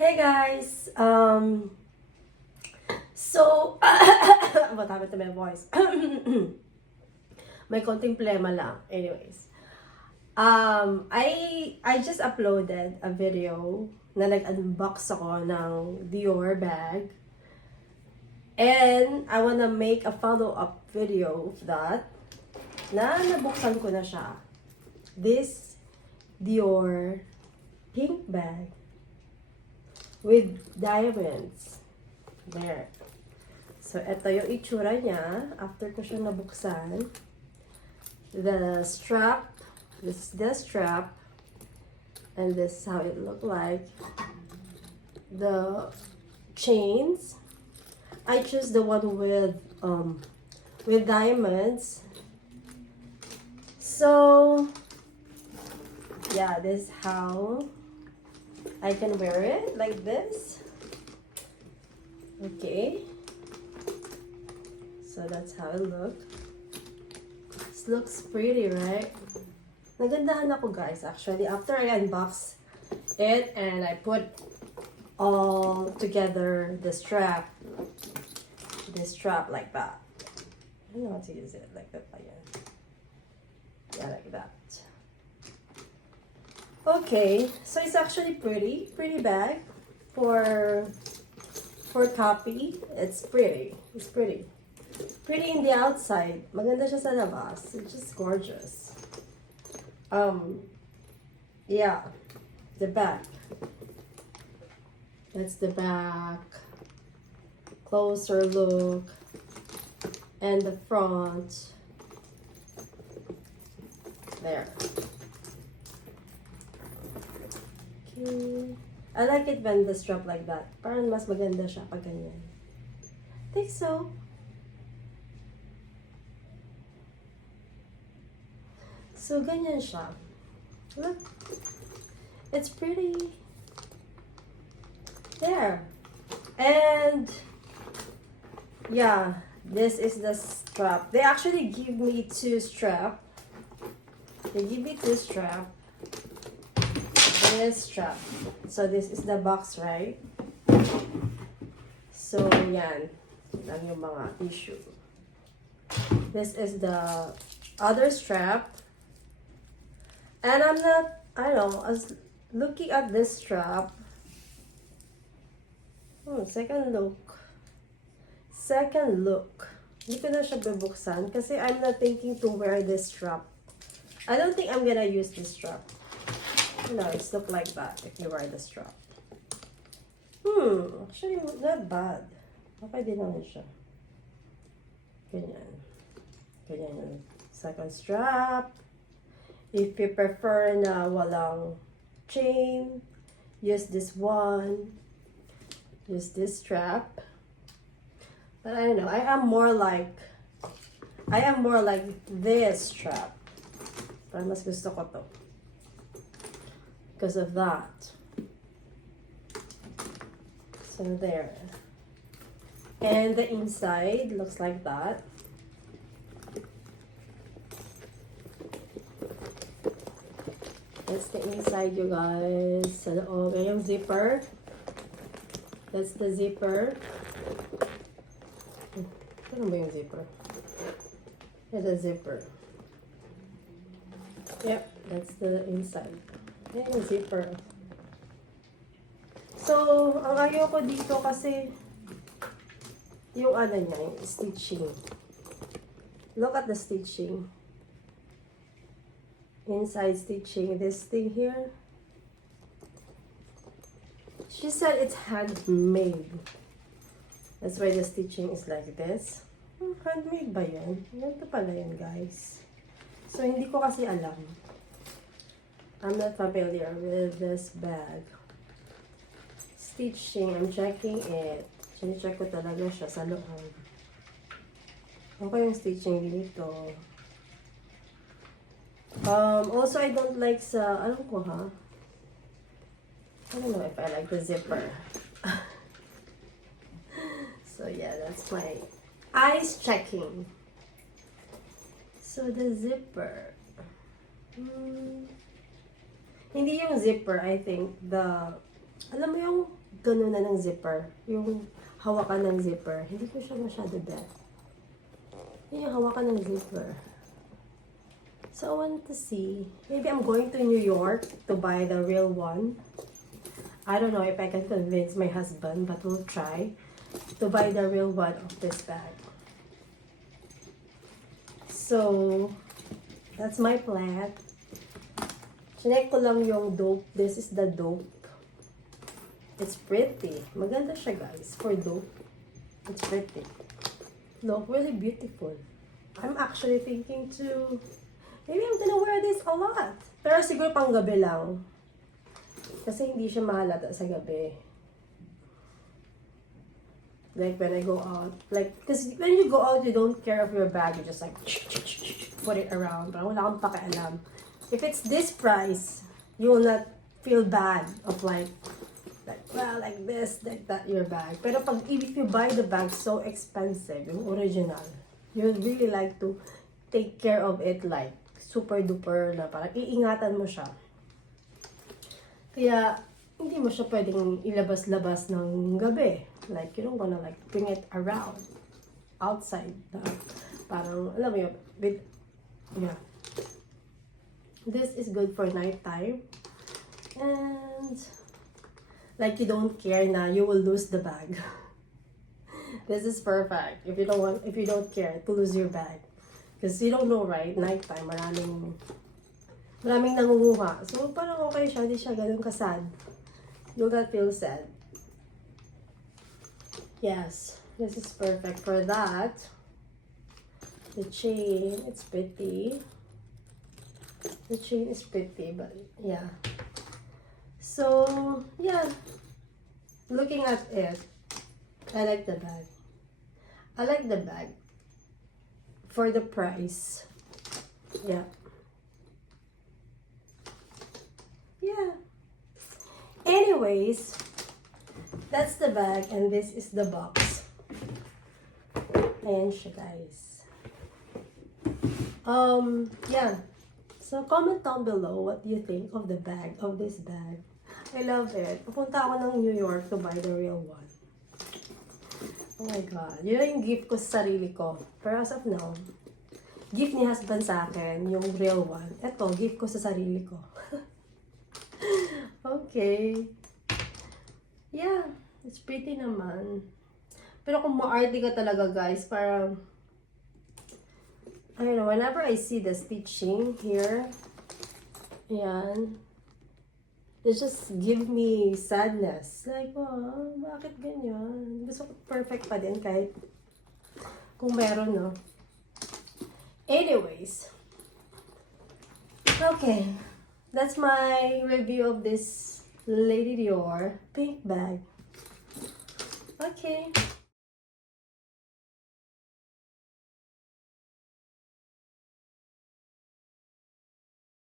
Hey guys! What happened to my voice? May konting plema lang. Anyways. I just uploaded a video na nag-unbox ako ng Dior bag. And I wanna make a follow-up video of that. Na nabuksan ko na siya. This Dior pink bag with diamonds. There. So, ito yung itsura niya after ko siya nabuksan. The strap, this is the strap, and this is how it looked like. The chains, I chose the one with diamonds. So, yeah, this is how I can wear it like this. Okay. So that's how it looks. This looks pretty, right? Nagandahan ako guys actually after I unbox it and I put all together the strap. This strap like that. I don't know how to use it like that. Yeah, like that. Okay, so it's actually pretty bag for copy. It's pretty. It's pretty. Pretty in the outside. Maganda siya sa labas. It's just gorgeous. Yeah, the back. That's the back. Closer look. And the front. There. Okay. I like it when the strap like that. Parang mas maganda siya pag ganyan. I think so. So, ganyan siya. Look. It's pretty. There. And, yeah, this is the strap. They actually give me two strap. They give me two strap. This strap. So, this is the box, right? So, yan. Lang yung mga tissue. This is the other strap. And I'm not, I don't know, as looking at this strap. Second look. Second look. Hindi ko na siya bubuksan kasi I'm not thinking to wear this strap. I don't think I'm gonna use this strap. No, it's look like that if you wear the strap. Actually not bad. Okay din naman siya. Ganyan. Ganyan yung second strap. If you prefer na walang chain, use this one. Use this strap. But I don't know. I am more like this strap. Parang mas gusto ko to. Because of that. So there. And the inside looks like that. That's the inside, you guys. Sa loob. Yung zipper. That's the zipper. Ano ba yung zipper? That's the zipper. Yep, that's the inside. Yan yung zipper. So, ang ayaw ko dito kasi yung ano niya, yung stitching. Look at the stitching. Inside stitching, this thing here. She said it's handmade. That's why the stitching is like this. Handmade ba yan? Ito pala yan, guys. So, hindi ko kasi alam. I'm not familiar with this bag. Stitching, I'm checking it. Sine-check ko talaga siya sa loob. Okay yung stitching dito. Also, I don't like sa, alam ko ha? I don't know if I like the zipper. So yeah, that's my eyes checking. So the zipper. Hindi yung zipper, I think. Alam mo yung ganun na ng zipper. Yung hawakan ng zipper. Hindi ko siya masyado bet. Yung hawakan ng zipper. So, I want to see. Maybe I'm going to New York to buy the real one. I don't know if I can convince my husband, but we'll try to buy the real one of this bag. So, that's my plan. Chinek ko lang yung dope. This is the dope. It's pretty. Maganda siya, guys, for dope. It's pretty. Look, really beautiful. I'm actually thinking to, maybe I'm gonna wear this a lot. Pero siguro pang gabi lang. Kasi hindi siya mahalata sa gabi. Like when I go out. Like, because when you go out, you don't care of your bag. You just like, put it around. Parang wala kang pakialam. If it's this price, you will not feel bad of like, well, like this, like that, your bag. Pero pag, if you buy the bag so expensive, yung original, you would really like to take care of it like super duper na parang iingatan mo siya. Kaya, hindi mo siya pwedeng ilabas-labas ng gabi. Like, you don't wanna like bring it around outside. Parang, alam mo yun, yeah. This is good for nighttime. And, like you don't care na you will lose the bag. This is perfect if you don't care to lose your bag, because you don't know, right? Nighttime, maraming nangunguha. So parang okay siya, hindi siya ganun kasad. You'll not feel sad. Yes, this is perfect for that. The chain, it's pretty. The chain is pretty, but yeah. So, yeah, looking at it, I like the bag. I like the bag for the price. Yeah. Yeah. Anyways, that's the bag and this is the box. Ayan siya, guys. Yeah. So, comment down below what you think of the bag, of this bag. I love it. Pupunta ako ng New York to buy the real one. Oh my God. Yun yung gift ko sa sarili ko. Pero as of now, gift ni husband sa akin, yung real one. Ito, gift ko sa sarili ko. Okay. Yeah. It's pretty naman. Pero kung ma-arty ka talaga, guys, parang, I don't know, whenever I see the stitching here, ayan, it just give me sadness. Like, oh, bakit ganyan? Gusto ko perfect pa din kahit kung meron, no? Anyways. Okay. That's my review of this Lady Dior pink bag. Okay.